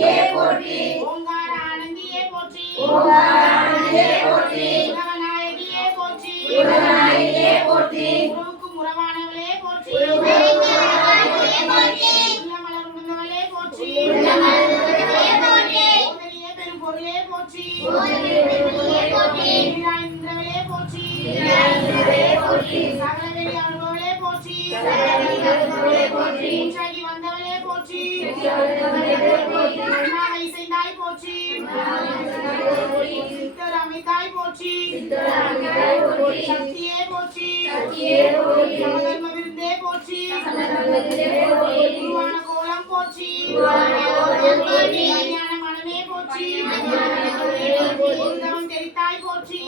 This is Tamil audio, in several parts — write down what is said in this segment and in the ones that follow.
சக்தியே போற்றி ஓங்கார ஆனந்தியே போற்றி ஓங்கார ஆனந்தியே போற்றி உலகநாயகியே போற்றி உலகநாயகியே போற்றி உறவுக்கும் உறவானவளே போற்றி உள்ளமலர்ந்தவளே போற்றி ஓதலியே பெரும் பொருளே போற்றி நீராய்ந்தவளே போற்றி சகலவெளி அருள்பவளே போற்றி உச்சாகி வந்தவளே போற்றி அண்ணாவை செய்தாய் போற்றி சித்தர் அமைத்தாய் போற்றி சக்தியே போற்றி சமதர்ம விருந்தே போற்றி குருவான கோலம் போற்றி கல்யாண மனமே போற்றி உருதவம் தெரித்தாய் போற்றி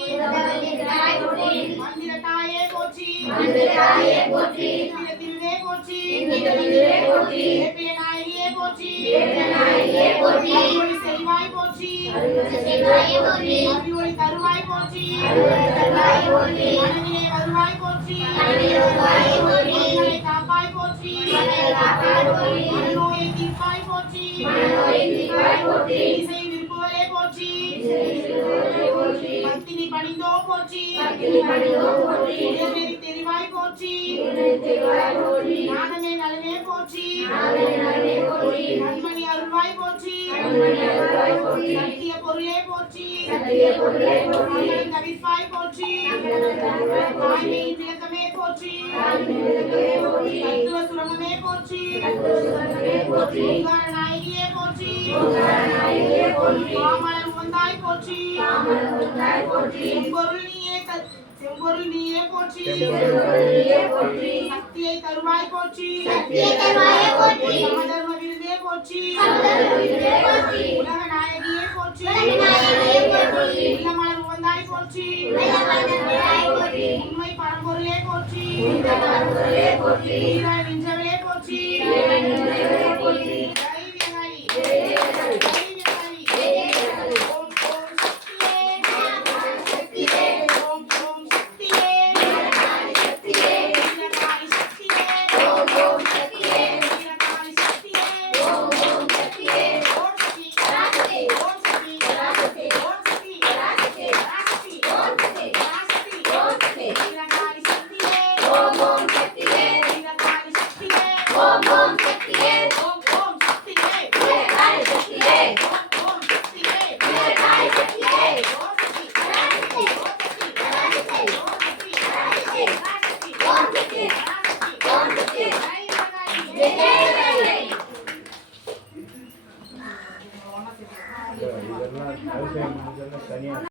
மந்திர தாயே போற்றி திருவே போற்றி ஏப்பிய நாயகியே போற்றி அருள்வழி செல்வாய் போற்றி அருள்வழி தருவாய் போற்றி மனதிலே வருவாய் போற்றி மக்களை காப்பாய் போற்றி மனநோயை தீர்ப்பாய் போற்றி இசை விருப்புவரே போற்றி பக்தினி பணிந்தோ போற்றி உயர்நெறி தெரிவாய் போற்றி நாதமே நலனே போற்றி நன்மணி அருள்வாய் போற்றி சத்திய பொருளே போற்றி மங்களம் தவிர்ப்பாய் போற்றி தாய்மையின் விளக்கமே போற்றி தத்துவ சுரங்கமே போற்றி ஓங்கார நாயகியே போற்றி மாமலர் உகந்தாய் போற்றி செம்பொருள் நீயே போற்றி சக்தியை தருவாய் போற்றி சமதர்ம விருதே போற்றி உலக நாயகியே போற்றி உள்ளமலர் உகந்தாய் போற்றி உண்மை பரம்பொருளே போற்றி நீராய் நின்றவளே போற்றி இதெல்லாம் தனியாக